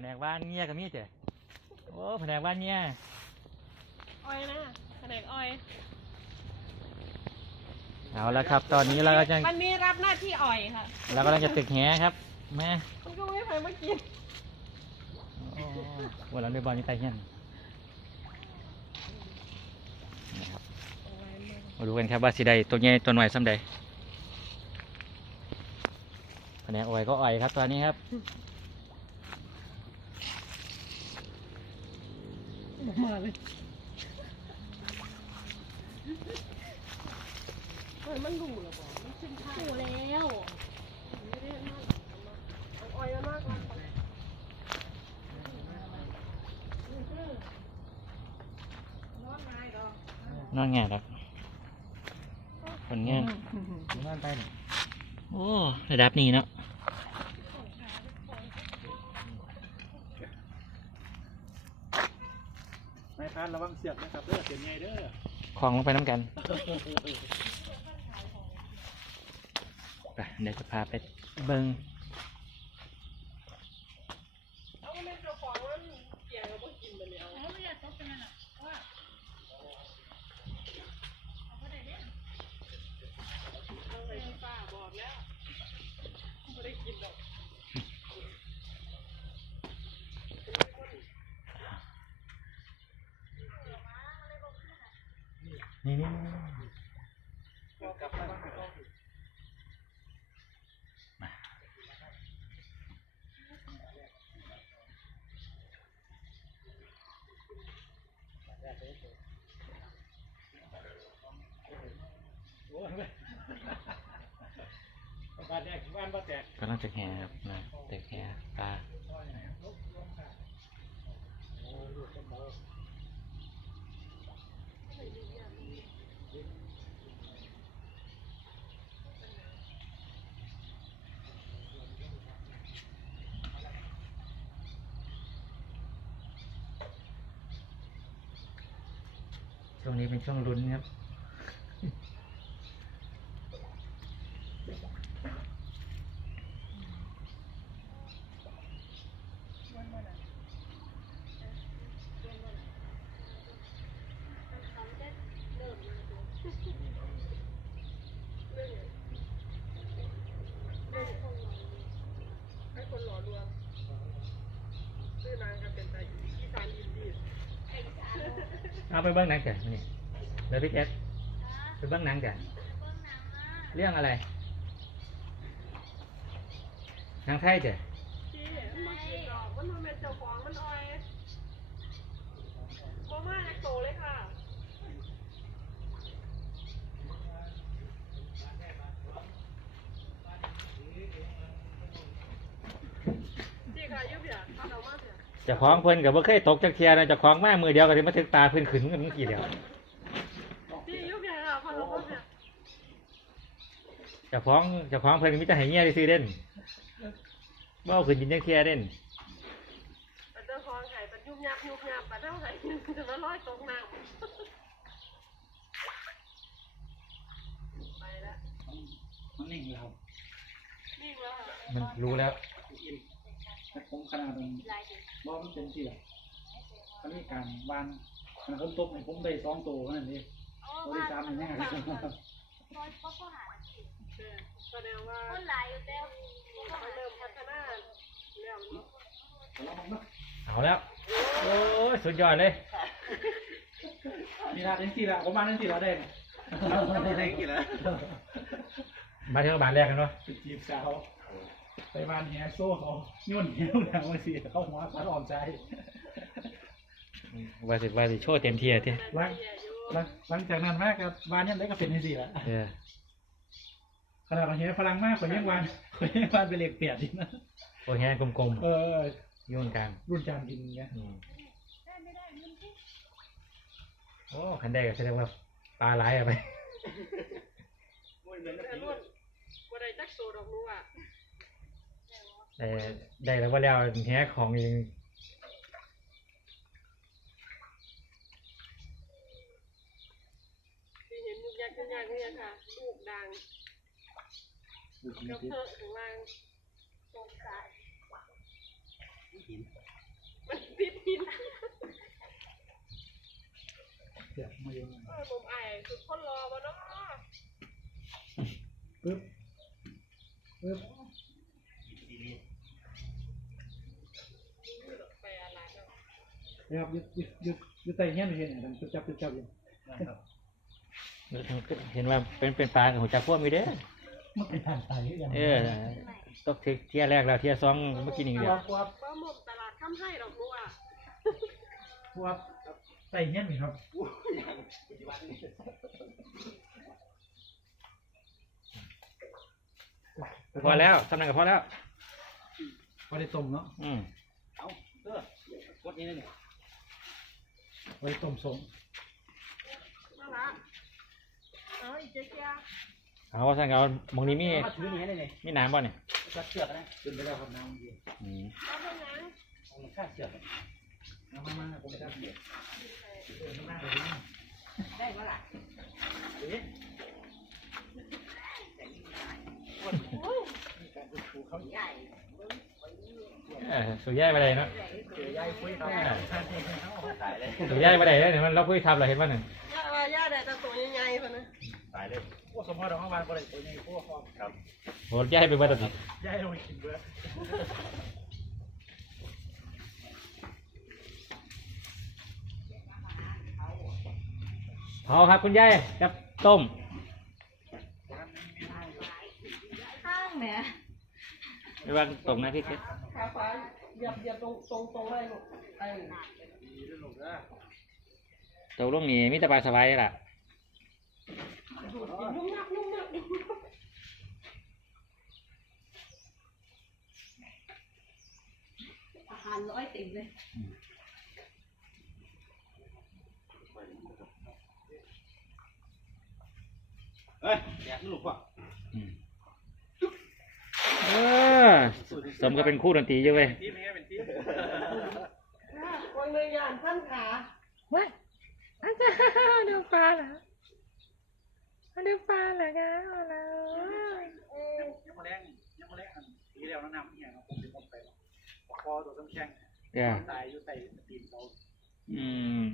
ผนกว่านเงี้ยกับมีดเจ้โอ้แผนกว่านเงี้ยอ้อยนะแผนกอ้อยเอาละครับ ตอนนี้เราก็จะมันมีรับหน้าที่อ้อยค่ะเรากำลังจะตึกแหครับแม่มันก็ไม่เคยมากินโอ้วันหลังเดบอลนี่ไตเฮียนนะครับมาดูกันครับว่าสิใดตัวใหญ่ตัวหน่อยซ้ำใดแผนกอ่อยก็อ่อยครับตอนนี้ครับ มาเลยเฮ้ยมันดูเหรอบอกมันขึ้นข้างถูแล้วไม่ได้มากเอาอ้อยมามากกว่านอนง่ายครับคนง่ายนอนไปนี่โอ้ระดับนี้เนาะ นายพรานระวัง เสียบนะครับเด้อเสียบไงเด้อคลองลงไปน้ำกันไปเดี๋ยวจะพาไปเบิ้ง เอาเล่นเจ้าของมันเกี่ยงกับพวกกินไปแล้ว แล้วไม่อยากตกเป็นนั่นอะว่า เอาไปที่ป้าบอกแล้วไม่ได้กินหรอก นี่นี่ กลับมาบ้านกัน โอ้ยบ้านแดกบ้านบ้านแตก กำลังจะแห่ครับนะตึกแห่ปลา ช่วงนี้เป็นช่วงลุ้นครับ ให้คนหล่อลวงชื่อนางก็เป็นใจอีสานอินดี้ เอา ไปเบิ้งหนังกันนี่เดี๋ยวพี่แจ๊คไปเบิ้งหนังจ้ะเรื่องอะไรนางไทยเจ้ะมันอกมันมันเป็นเจ้าของมันออยบ่มาแอคโตเลยค่ะที่ค่ะยุบเนี่ยเอามาเถอะ เจะคล้าของเพิ่นกับว่าเคยตกจักเทียนะเจะคล้าของมามือเดียวก็สิมาถึงตาเพิ่นขึ้นกันเมื่อกี้เดียวที่ยุบเนี่ยค่ะพอเราพบเนี่ยเจะคล้าของเจะคล้าของเพิ่นก็มีแต่ให้เงี้ยซื้อๆเด่นบ่เอาขึ้นยินจักเทียเด่นมันจะคลองไข่มันยุบยับยุบยับมันเท่าไหร่จะมาลอยตกน้ำไปแล้วมันนิ่งแล้วนิ่งแล้วค่ะมันรู้แล้วอิ่ม แต่ผมขนาดนั้นบ่มันเป็นที่ละเขามีการวานมันเพิ่มตบให้ผมได้สองตัวนั่นเองบริการง่ายๆเออแสดงว่าคนหลายอยู่แล้วเขาเริ่มพัฒนาแล้วเนาะเราลองเนาะเอาแล้ว โอ้ยสุดยอดเลยนี่ละเล่นสี่ละผมมาเล่นสี่ละได้เนี่ยเล่นกี่ละมาเที่ยวบานแรกกันเนาะไปจีบสาว ไปบ้านแฮโซ่เขาโย่นเหี้ยวแรงมาสิเข้าหัวฟันอ่อนใจว่าสิว่าสิโชว์เต็มที่อะทีหลังหลังหลังจากนั้นมากครับบ้านยังได้ก็เป็นนี่สิละเออขนาดเราเห็นพลังมากกว่ายังวานกว่ายังวานเป็นเหล็กเปียกอีกนะโอ้ยแห้งกลมเออๆยุ่นกลางรุ่นจานกินเงี้ยอืมโอ้คันได้ก็แสดงว่าปลาไหลายอะไปแต่รุ่นว่าได้จักโซดอกนู้อะ ได้ได้แล้วว่าแล้วแฮของเองที่เห็นยุกยักยุกยักเนี่ยค่ะลูกดังดูกระที่เพาะถึงล่างตรงสายหินมันติดหินเสียบมาอยู่เออผมไอ้คือคนรอมาเนาะปึ๊บปึ๊บ ไปอะไรเนาะ นะครับยึดยึดยึดยึดไตเงี้ยเห็นอะไรจับจับจับจับอยู่เห็นว่าเป็นเป็นปลากับหัวจักพวกมีเด้อมันเป็นทางไตอย่างเออตกเที่ยแรกแล้วเที่ยสองเมื่อกี้นี่พเดียววกพวกปลาหมกตลาดข้ามให้ดอกบัวพวกไตเงี้ยนี่ครับพอแล้วทำนั่นก็พอแล้วพอได้ต้มเนาะอืมเอาเด้อกดนี้เลยเนี่ยพอ ได้ต้มส้มน่ารักเอาอีกเจ๊เกียเอาว่าสั่งเอาหมองนี้มีมาถือนี่ให้ได้เลยมีน้ำบ่เนี่ยจับเชือกนะขึ้นไปแล้วครับน้ำเย็นอืมเอาเท่านั้นเอามันข้าเชือกน้ำมามาผมจะเย็นเออน้ำมาเลยได้ปะล่ะเออสุย่ายมาได้เนาะ ยายคุยครับทานเองเขาตายเลยสุย่ายมาได้เนี่ยมันเราคุยทำอะไรเห็นบ้างหนึ่งย่าว่าย่าได้แต่ตัวใหญ่ๆคนนะตายเลยพวกสมมติเราเข้ามาบริสุทธิ์ในพวกครับโหย่ายไปเมื่อตอนนี้ยายเรากินเบื่อเผาครับคุณย่ายกับต้ม ไม่ว่าต้มนะพี่เพชรขาฟ้าเหยียบเหยียบตรงตรงตรงเลยลูกไอ้ตกลงนี่มีแต่ปลาสบายล่ะดูดกินนุ่มนักนุ่มนักอาหารร้อยเต็มเลยเฮ้ยแดกลูกป่ะอืม เออสมก็เป็นคู่ดนตรีเยอะเว้ยทีมนี้เป็นทีมวันหนึ่งย่านพันขาเว้ยอาจารย์ดูปลาเหรอดูปลาเหรอคะเหรอเออยังมาแรงยังมาแรงทีแล้วน้ำเนี่ยผมถึงผมไปคอตัวส้มแข็งเดี๋ยวตายอยู่ใต้ตีนเขาอืม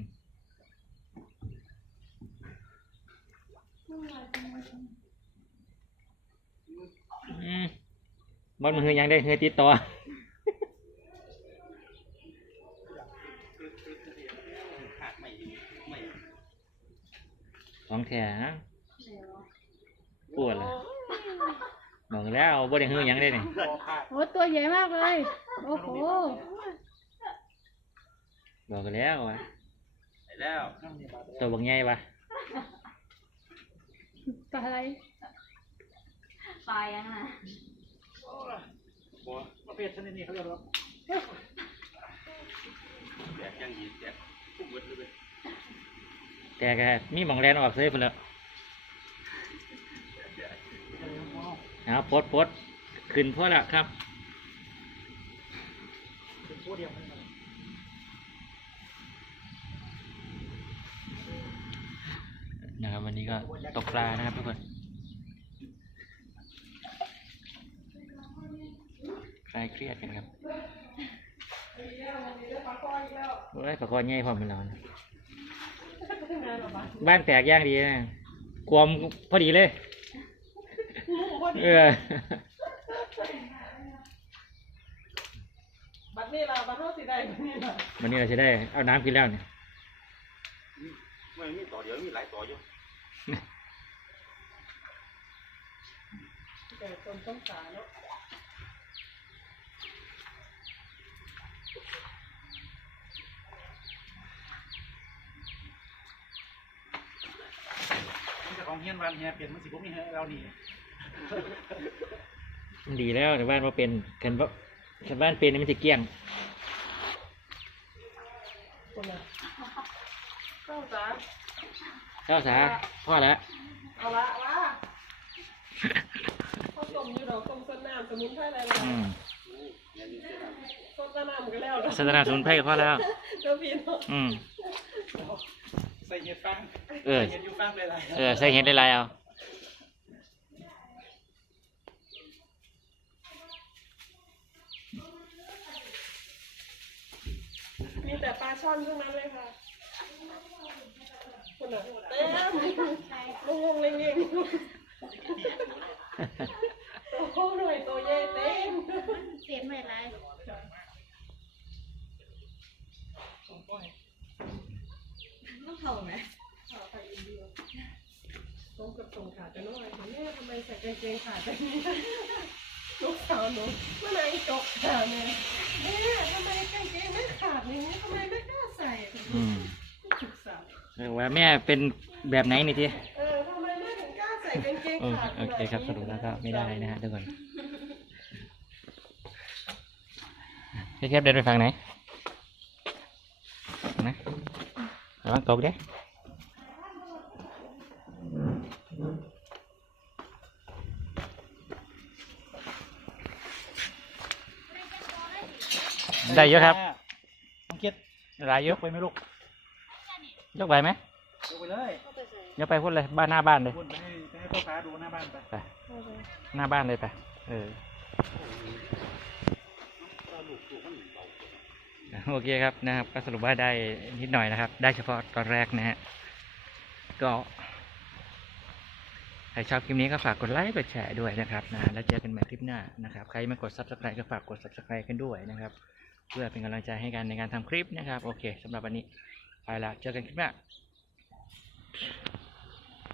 อืมบอล มันเฮือยังได้เฮือติดต่อขาดไม่ไม่ของแท้นะปวดเลยบอกแล้วบ่ได้เฮือยังได้นี่คอขาดโอ้ตัวใหญ่มากเลย โอ้โหบอกแล้วว่าไปแล้วน้ำเนี่ยบาดตัวบักใหญ่ปะปลาอะไรปลายังไง บัวประเภทชนิดนี้เขาเรียกว่าแดกยังยีแดกทุกเบิดเลยแต่ก็มีหมองแลนออกเซ่พุ่นแล้วเอาปลดปลดขึ้นพอแล้วครับเป็นผู้เดียวกันนะครับวันนี้ก็ตกปลานะครับทุกคน คลายเครียดกันครับโอ้ยปลาคอใหญ่พร้อมเป็นเรานะบ้านแตกย่างดีนะความพอดีเลย เออบัดนี้ล่ะบัดเท่าสิได้บัดนี้ล่ะวันนี้เราจะได้เอาน้ำกินแล้วเนี่ย ไม่มีต่อเดียวมีหลายต่ออยู่แต่ต้นต้นขาเนาะ มันจะ ของเฮียนวันเฮียเปลี่ยนมันสิผมมีให้เรานี่มันดีแล้วแต่บ้านว่าเป็นกันว่ากันบ้านเป็นนี่มันจะเกลี้ยงคนละเจ้าสาเจ้าสาพ่อแล้วเอาละว่าเขาต้มอยู่ดอกต้มส้นน้ำสมุนไพรอะไรล่ะอืมต้นน้ำก็แล้วเนาะสถานะสมุนไพรกับพ่อแล้ว เจ้าพี่เนาะ อืม ใส่เห็ดฟังเออเห็ดอยู่ฟังเลยไรเออใส่เห็ดได้ไรเอา มีแต่ปลาช่อนทั้งนั้นเลยค่ะคนอะเต็มงงๆเล่งๆโอ้หน่อยตัวใหญ่เต็มเปลี่ยนไปไร ต้องเท่าไหมตรงกับตรงขาดจะน้อยแม่ทำไมใส่กางเกงขาดแบบนี้ลูกสาวหนูเมื่อไหร่จกขาแม่แม่ทำไมกางเกงไม่ขาดอย่างนี้ทำไมไม่กล้าใส่อืมศึกษาเรียกว่าแม่เป็นแบบไหนนี่ทีเออทำไมแม่ถึงกล้าใส่กางเกงโอขาดโอเคครับสรุปแล้วก็ไม่ได้นะฮะทุกคนพี่แคบเดินไปฝั่งไหนนะ ระวังตกเด้ได้เยอะครับต้องคิดหลายเยยอะกไปไหมลูกยกไปไหมยกไปเลยยกไปพูดเลยบ้านหน้าบ้านเลยวนไปให้ไปให้พ่อค้าดูหน้าบ้านไปไปหน้าบ้านเลยไปเออ โอเคครับนะครับ ก็สรุปว่าได้นิดหน่อยนะครับ ได้เฉพาะตอนแรกนะฮะก็ใครชอบคลิปนี้ก็ฝากกดไลค์กดแชร์ด้วยนะครับนะแล้วเจอกันใหม่คลิปหน้านะครับใครไม่กด subscribe ก็ฝากกด subscribe กันด้วยนะครับ เพื่อเป็นกำลังใจให้กันในการทำคลิปนะครับ โอเคสำหรับวันนี้ไปละเจอกันคลิปหน้า